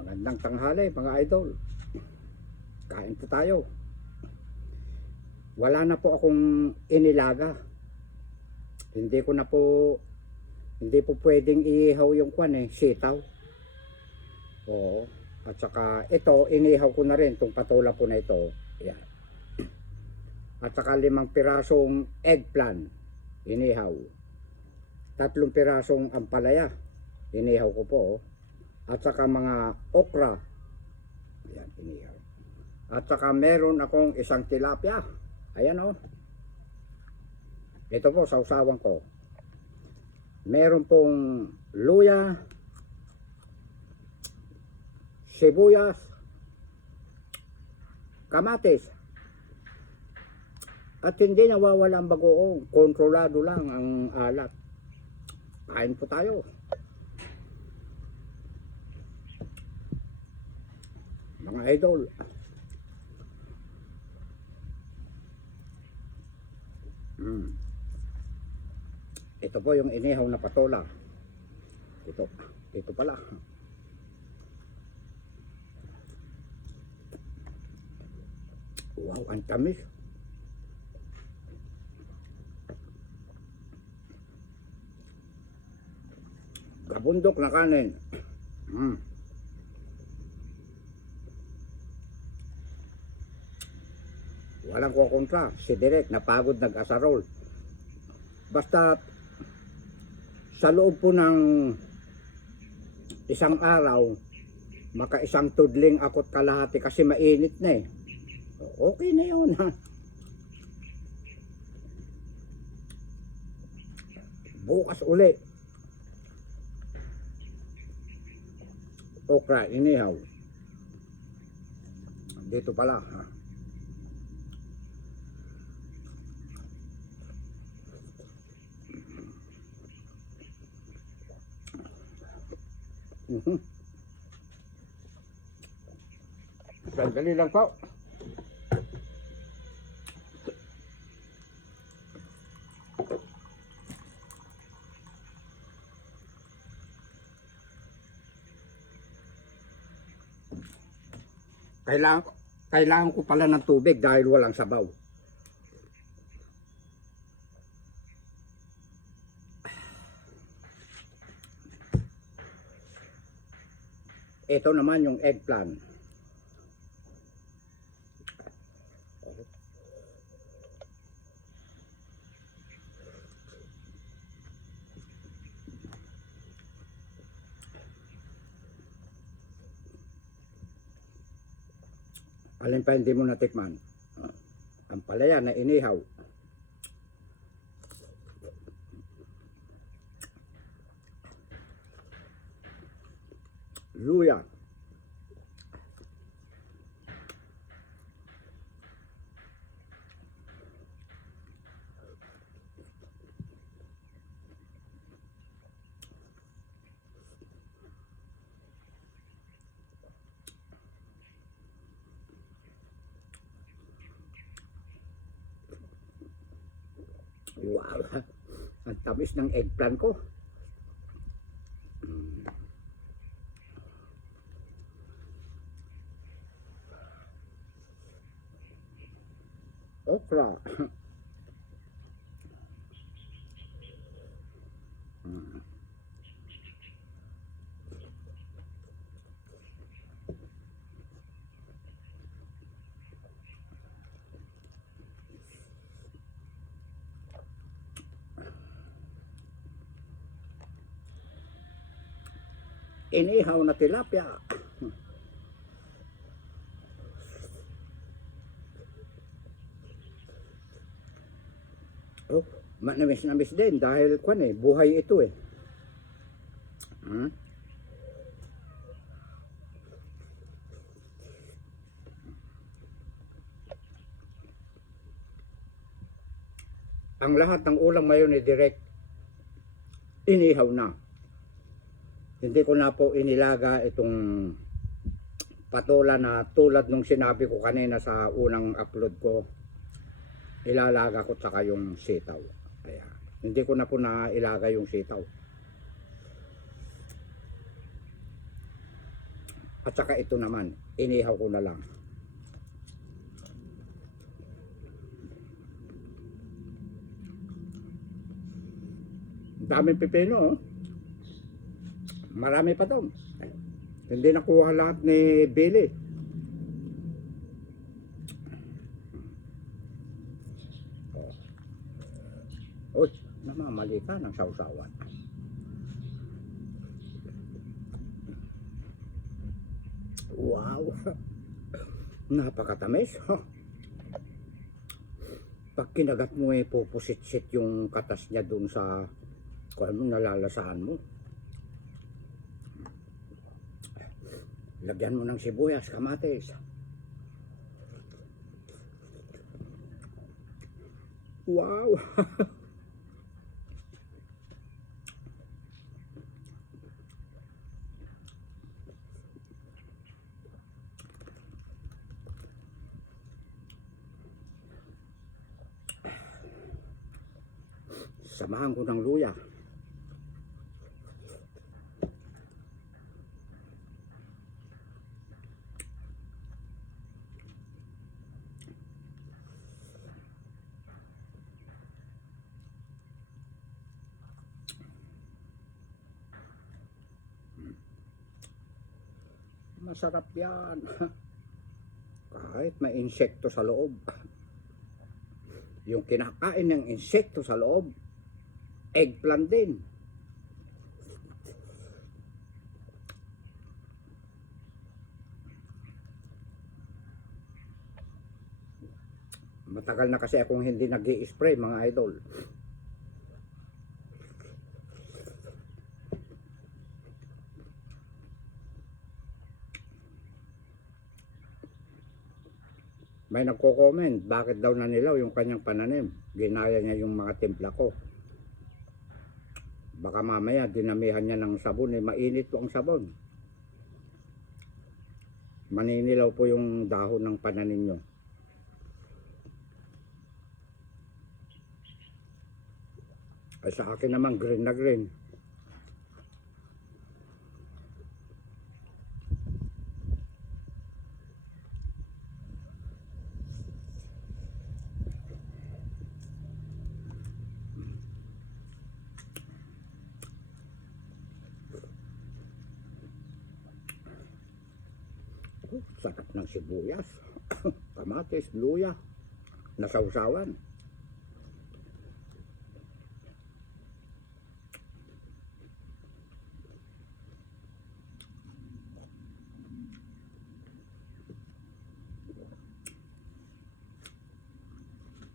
Magandang tanghali mga idol. Kain po tayo. Wala na po akong inilaga. Hindi ko na po Hindi po pwedeng iihaw yung sitaw. Oo. At saka ito, inihaw ko na rin itong patola po na ito. Yan. At saka 5 pirasong eggplant, inihaw. 3 pirasong ampalaya, inihaw ko po. At saka mga okra. Yan, inihaw. At saka meron akong isang tilapia. Ayan o. Ito po, sausawan ko. Meron pong luya, sibuyas, kamatis. At hindi nawawala ang bagoong. Kontrolado lang ang alat. Kain po tayo. Mga idol. Ito po yung inihaw na patola. Ito pala. Wow, ang tamis. Kabundok na kanin. Walang kukontra. Si Direk napagod nag-asarol. Basta sa loob po ng isang araw, maka isang tudling ako't kalahati kasi mainit na eh. Okay na yun ha. Bukas uli. Okra, inihaw. Dito pala ha. Sandali lang po. Kailangan ko pala ng tubig dahil walang sabaw. Ito naman yung eggplant. Alin pa hindi mo natikman? Ang palaya na inihaw. Luya. Wow, ang tamis ng eggplant ko. Okra. Inihaw na tilapia. Oh, namis din dahil buhay ito eh. Ang lahat ng ulam ngayon ni Direk inihaw na. Hindi ko na po inilaga itong patola na tulad nung sinabi ko kanina sa unang upload ko. Ilalaga ko tsaka yung sitaw. Kaya hindi ko na po na ilaga yung sitaw. At saka ito naman, inihaw ko na lang. Daming pipino, oh. Marami pa to. Hindi nakuha lahat ni Billy. Oh. Uy, namamali ka ng sausawan. Wow! Napakatamis. Pag kinagat mo pupusit-sit yung katas niya dun sa kung ano nalalasaan mo. Lagyan mo ng sibuyas, kamatis. Wow! Samahan ko ng luya. Masarap yan. Kahit may insekto sa loob. Yung kinakain ng insekto sa loob, eggplant din. Matagal na kasi akong hindi nag-i-spray, mga idol. May nagko-comment, bakit daw nanilaw yung kanyang pananim? Ginaya niya yung mga timpla ko. Baka mamaya dinamihan niya ng sabon, mainit po ang sabon. Maninilaw po yung dahon ng pananim nyo. Ay sa akin naman green na green. Sarap ng sibuyas, kamatis, luya, nasawsawan.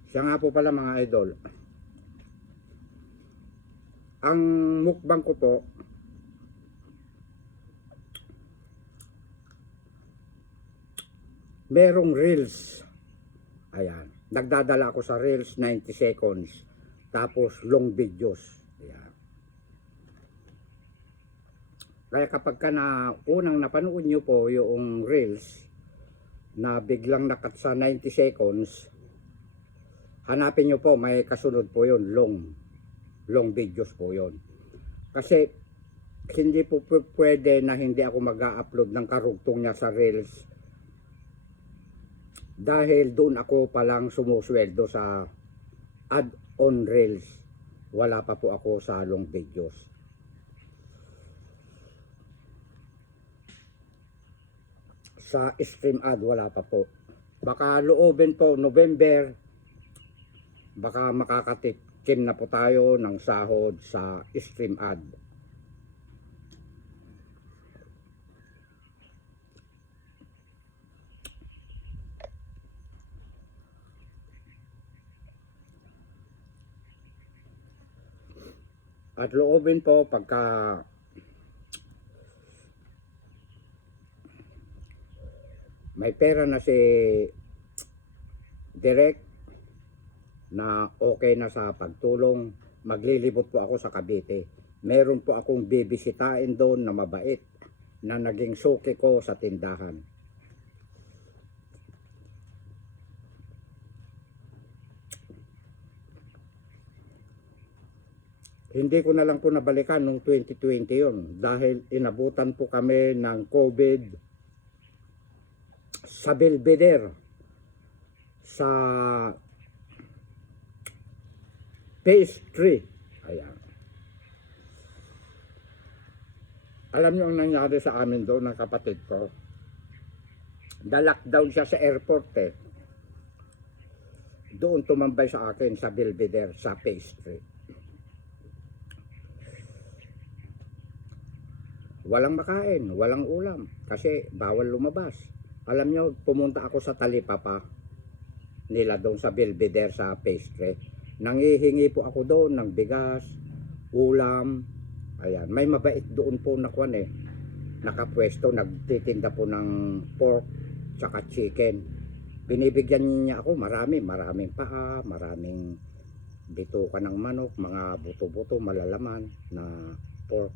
Siya nga po pala, mga idol, ang mukbang ko po, merong reels. Ayan, nagdadala ako sa reels 90 seconds, tapos long videos. Ayan. Kaya kapag ka na unang napanood nyo po yung reels na biglang nakat sa 90 seconds, hanapin nyo po, may kasunod po yun, long videos po yun. Kasi hindi po pwede na hindi ako mag-a-upload ng karugtong niya sa reels, dahil doon ako palang sumusweldo sa add-on reels. Wala pa po ako sa long videos. Sa stream ad wala pa po. Baka loobin po November, baka makakatikim na po tayo ng sahod sa stream ad. At loobin po pagka may pera na si Direk na okay na sa pagtulong, maglilibot po ako sa Cavite. Meron po akong bibisitain doon na mabait, na naging suki ko sa tindahan. Hindi ko na lang po nabalikan noong 2020 yun, dahil inabutan po kami ng COVID sa Belvedere, sa phase 3. Ayan. Alam niyo ang nangyari sa amin doon ng kapatid ko? Na-lockdown siya sa airport eh. Doon tumambay sa akin sa Belvedere, sa phase 3. Walang makain, walang ulam kasi bawal lumabas. Alam niyo, pumunta ako sa talipapa nila doon sa Belvedere sa phase 3. Nangihingi po ako doon ng bigas, ulam. Ayan, may mabait doon po na kwan eh. Nakapwesto, nagtitinda po ng pork tsaka chicken. Binibigyan niya ako maraming paa, maraming bituka ng manok, mga buto-buto, malalaman na pork.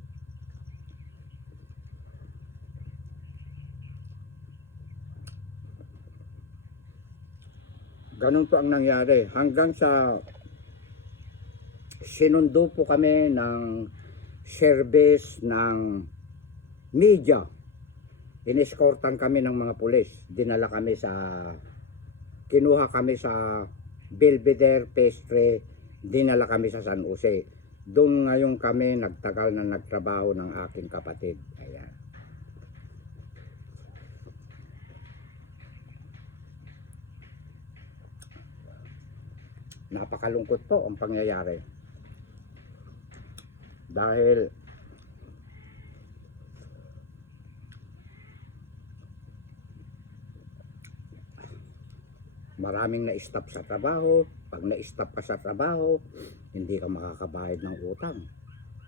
Ganun po ang nangyari hanggang sa sinundo po kami ng service ng media. Ineskortan kami ng mga pulis. Dinala kami kinuha kami sa Belvedere, Pestre, dinala kami sa San Jose. Doon ngayon kami nagtagal na nagtrabaho ng aking kapatid. Ayan. Napakalungkot po ang pangyayari. Dahil maraming na-stop sa trabaho. Pag na-stop ka sa trabaho, hindi ka makakabayad ng utang.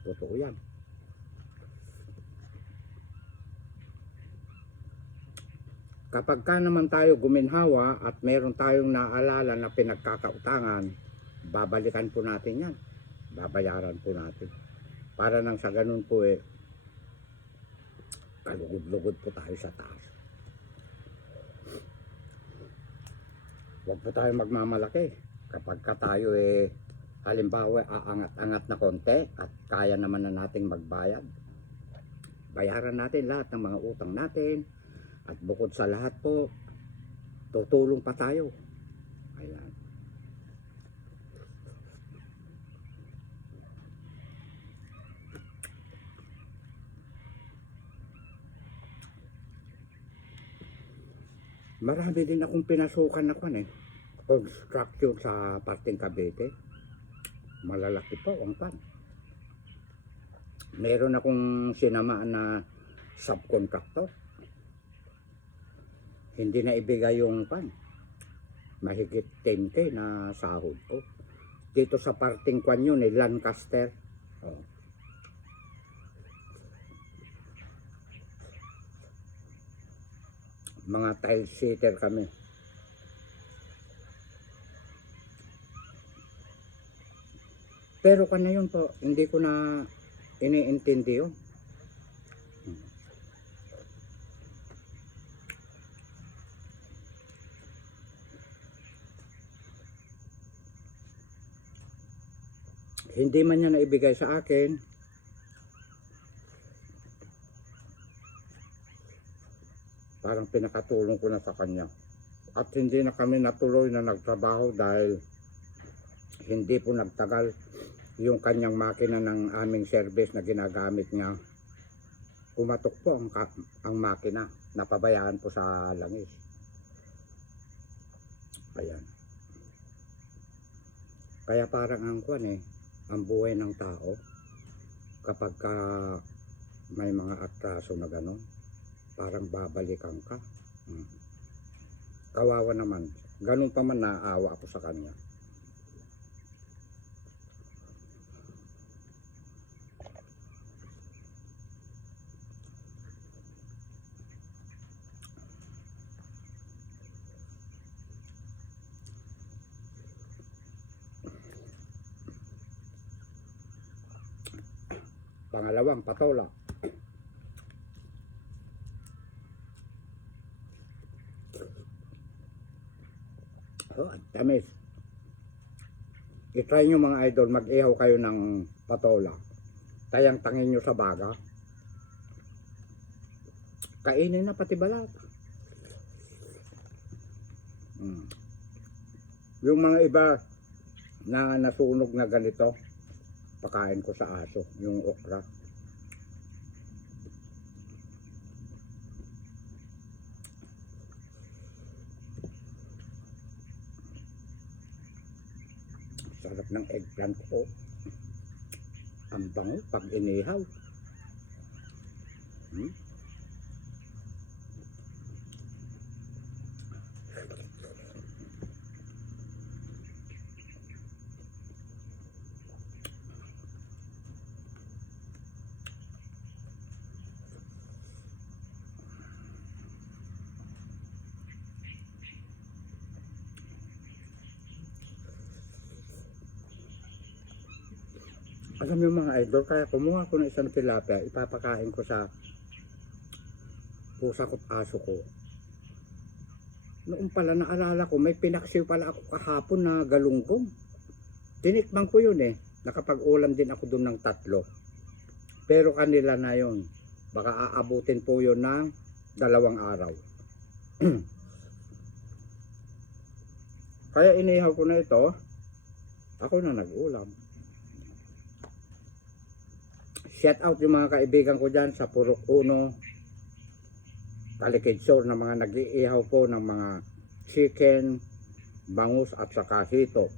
Totoo yan. Kapag ka naman tayo guminhawa at meron tayong naalala na pinagkakautangan, babalikan po natin yan. Babayaran po natin. Para nang sa ganun po kalugod-lugod po tayo sa taas. Huwag po tayo magmamalaki. Kapag ka tayo halimbawa aangat-angat na konti at kaya naman na nating magbayad, bayaran natin lahat ng mga utang natin. At bukod sa lahat po, tutulong pa tayo. Ayan. Marami din akong pinasukan na construction sa parting Cavite. Malalaki po ang pan. Meron akong sinamaan na subcontractor. Hindi na ibigay yung pan. Mahigit 10K na sahod ko. Dito sa parting kwan yun Lancaster. Oh. Mga tile sitter kami. Pero kung na yun po, hindi ko na iniintindi yun. Hindi man niya naibigay sa akin. Parang pinakatulong ko na sa kanya. At hindi na kami natuloy na nagtrabaho dahil hindi po nagtagal yung kanyang makina ng aming service na ginagamit niya. Kumatok po ang makina. Napabayaan po sa langis. Ayan. Kaya parang ang buhay ng tao kapag may mga atraso na gano'n, parang babalikan ka. Kawawa naman. Ganun pa man naawa ako sa kanya. Pangalawang patola. Oh, tamis. I-try nyo mga idol, mag-ihaw kayo ng patola. Tayang-tangin nyo sa baga. Kainin na pati balat. Mm. Yung mga iba na nasunog na ganito, pakain ko sa aso, yung okra. Sarap ng eggplant ko. Ang bango pag inihaw. Hmm? Alam mo mga idol, kaya kumuha ko ng isang tilapia, ipapakain ko sa pusa ko't aso ko. Noon pala naalala ko, may pinaksiw pala ako kahapon na galunggong. Tinikman ko yun eh. Nakapag-ulam din ako dun ng 3. Pero kanila na yun. Baka aabutin po yun ng 2 araw. Kaya inihaw ko na ito. Ako na nag-ulam. Shout out yung mga kaibigan ko dyan sa Purok 1, Talikid-Sur, na mga nag-iihaw po ng mga chicken, bangus at saka hito.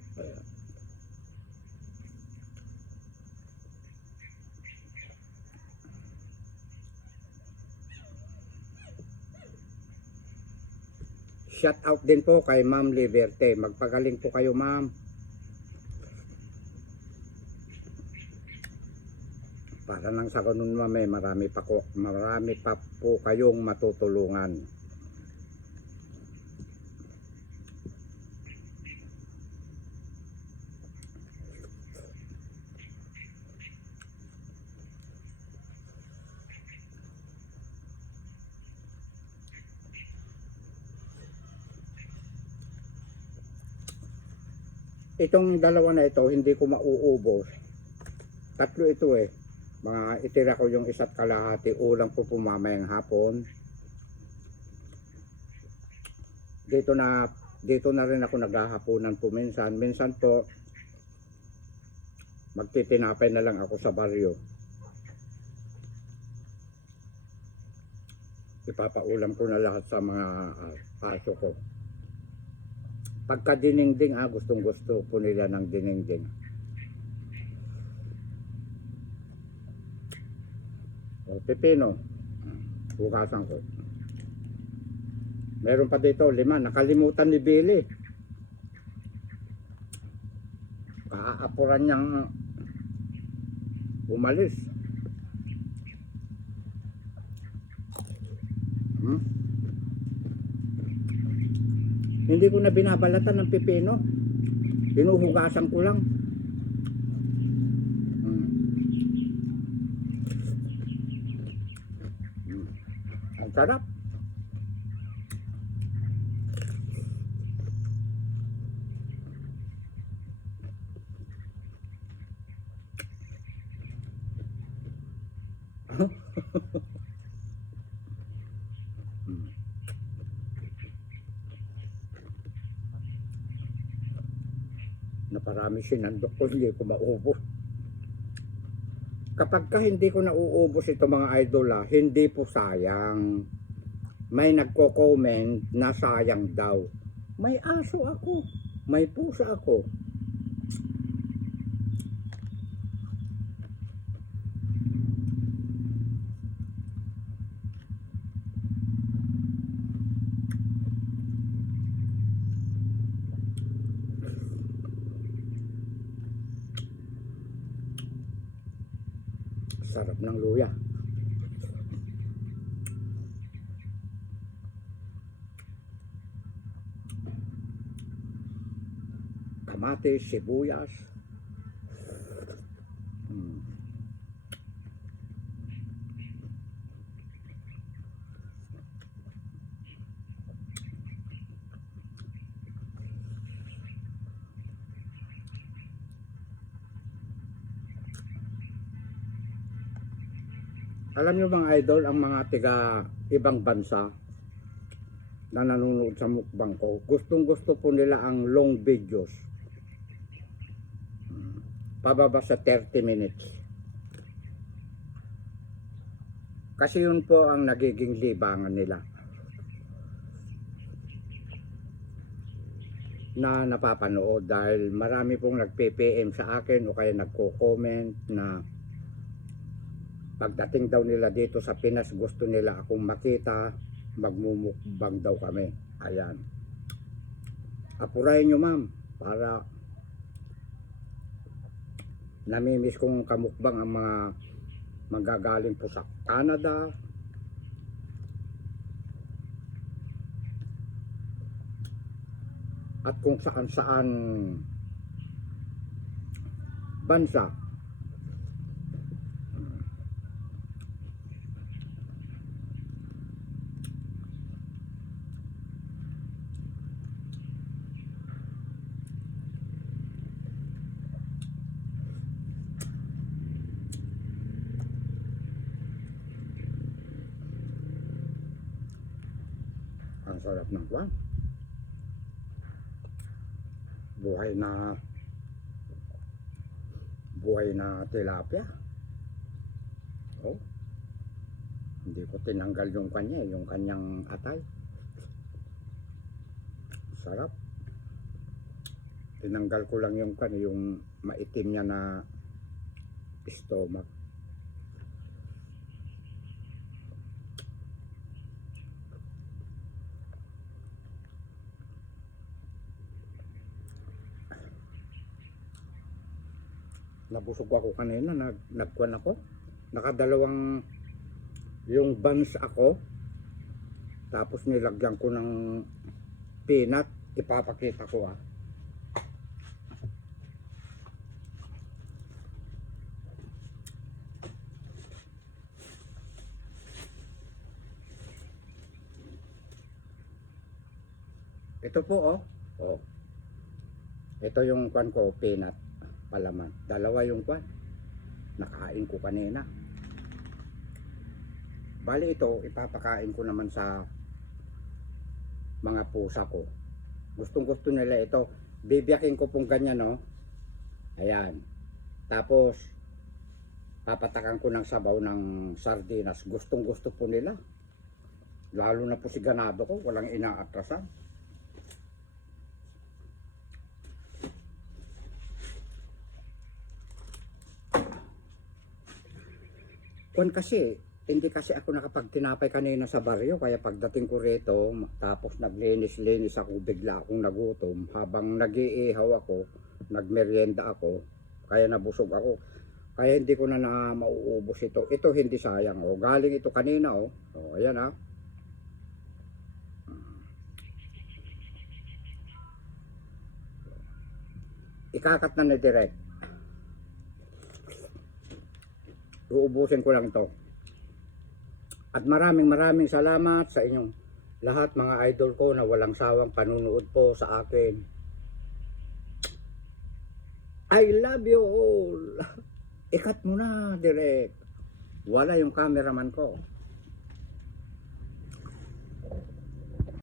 Shout out din po kay Ma'am Liberte. Magpagaling po kayo, ma'am. Para nang sa ganun, ma'am, marami pa po kayong matutulungan. Itong dalawa na ito, hindi ko mauubos. 3 ito eh. Mga itira ko yung 1 kalahati. Ulam ko po mamayang hapon. Dito na rin ako naghahaponan po minsan. Minsan po, magtitinapay na lang ako sa baryo. Ipapaulam ko na lahat sa mga aso ko. Pagka dinengdeng, gustong gusto po nila ng dinengdeng. O, pipino, hugasan ko. Meron pa dito 5, nakalimutan ni Billy. Kaapuran niyang umalis. Hindi ko na binabalatan ng pipino. Hinuhugasan ko lang. Ang sarap. Naparami sinandok ko, hindi ko maubos. Kapag ka hindi ko nauubos ito mga idol, hindi po sayang. May nagko-comment na sayang daw. May aso ako, may pusa ako. Sarap ng luya. Kamatis, sibuyas. Alam nyo mga idol, ang mga tiga ibang bansa, na nanonood sa mukbang ko, gustong gusto po nila ang long videos. Pababa sa 30 minutes. Kasi yun po ang nagiging libangan nila. Na napapanood dahil marami pong nagpe-PM sa akin o kaya nagko-comment na pagdating daw nila dito sa Pinas gusto nila akong makita, magmumukbang daw kami. Ayan. Apurahin nyo ma'am para namimiss kong kamukbang ang mga manggagaling po sa Canada, at kung saan saan bansa. Ang sarap ng kwan. Buhay na tilapia. Oh. Hindi ko tinanggal yung kanya, yung kanyang atay. Sarap. Tinanggal ko lang yung kanya, yung maitim niya na stomach. Nabusog ako kanina, nagkuhan ako. Nakadalawang yung buns ako. Tapos nilagyan ko ng peanut. Ipapakita ko ah. Ito po oh. Oh. Ito yung kwan ko, peanut. Palaman. Dalawa yung kwan. Nakain ko kanina. Bali ito, ipapakain ko naman sa mga pusa ko. Gustong gusto nila ito. Bibiyakin ko pong ganyan no. Ayan. Tapos papatakan ko ng sabaw ng sardinas. Gustong gusto po nila. Lalo na po si ganado ko, walang inaatrasan. Kung kasi, hindi kasi ako nakapagtinapay kanina sa baryo, kaya pagdating ko rito, tapos naglinis-linis ako, bigla akong nagutom. Habang nag-iihaw ako, nagmerienda ako, kaya nabusog ako. Kaya hindi ko na mauubos ito. Ito hindi sayang. Oh. Galing ito kanina. Oh. Oh, ayan ah. Ikakat na direct. Uubusin ko lang to. At maraming salamat sa inyong lahat mga idol ko na walang sawang panunood po sa akin. I love you all. Ikat mo na direct. Wala yung cameraman ko.